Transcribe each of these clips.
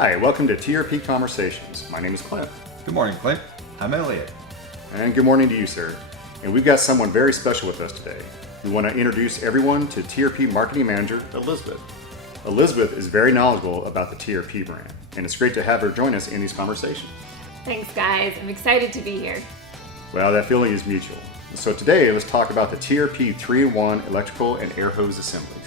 Hi, welcome to TRP Conversations. My name is Clint. Good morning, Clint. I'm Elliot. And good morning to you, sir. And we've got someone very special with us today. We want to introduce everyone to TRP Marketing Manager, Elizabeth. Elizabeth is very knowledgeable about the TRP brand, and it's great to have her join us in these conversations. Thanks, guys. I'm excited to be here. Well, that feeling is mutual. So today, let's talk about the TRP 3-in-1 electrical and air hose assemblies.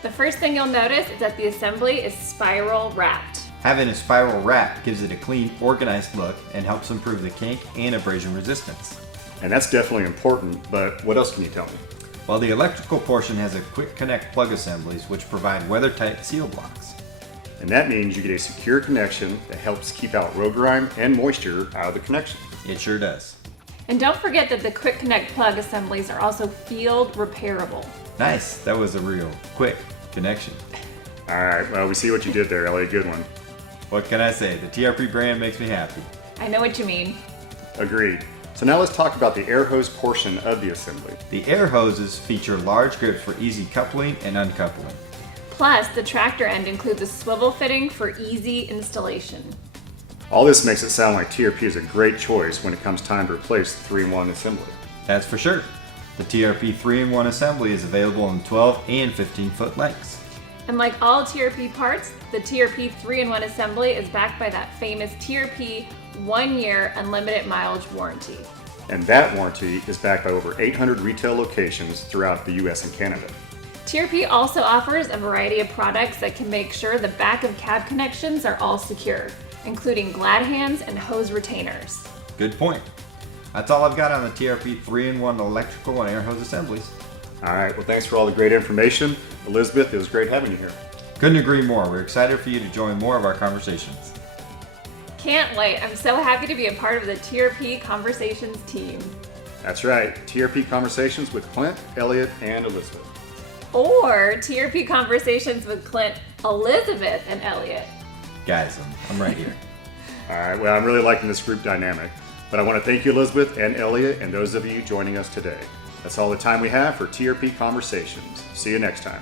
The first thing you'll notice is that the assembly is spiral wrapped. Having a spiral wrap gives it a clean, organized look and helps improve the kink and abrasion resistance. And that's definitely important, but what else can you tell me? While the electrical portion has a quick connect plug assemblies which provide weather-tight seal blocks. And that means you get a secure connection that helps keep out road grime and moisture out of the connection. It sure does. And don't forget that the quick connect plug assemblies are also field repairable. Nice, that was a real quick connection. All right, well, we see what you did there, Elliot. Good one. What can I say? The TRP brand makes me happy. I know what you mean. Agreed. So now let's talk about the air hose portion of the assembly. The air hoses feature large grips for easy coupling and uncoupling. Plus, the tractor end includes a swivel fitting for easy installation. All this makes it sound like TRP is a great choice when it comes time to replace the 3-in-1 assembly. That's for sure. The TRP 3-in-1 assembly is available in 12 and 15-foot lengths. And like all TRP parts, the TRP 3-in-1 assembly is backed by that famous TRP 1-year unlimited mileage warranty. And that warranty is backed by over 800 retail locations throughout the US and Canada. TRP also offers a variety of products that can make sure the back of cab connections are all secure, including glad hands and hose retainers. Good point. That's all I've got on the TRP 3-in-1 electrical and air hose assemblies. All right, well, thanks for all the great information. Elizabeth, it was great having you here. Couldn't agree more. We're excited for you to join more of our conversations. Can't wait. I'm so happy to be a part of the TRP Conversations team. That's right, TRP Conversations with Clint, Elliot, and Elizabeth. Or TRP Conversations with Clint, Elizabeth, and Elliot. Guys, I'm right here. All right, well, I'm really liking this group dynamic. But I want to thank you, Elizabeth and Elliot, and those of you joining us today. That's all the time we have for TRP Conversations. See you next time.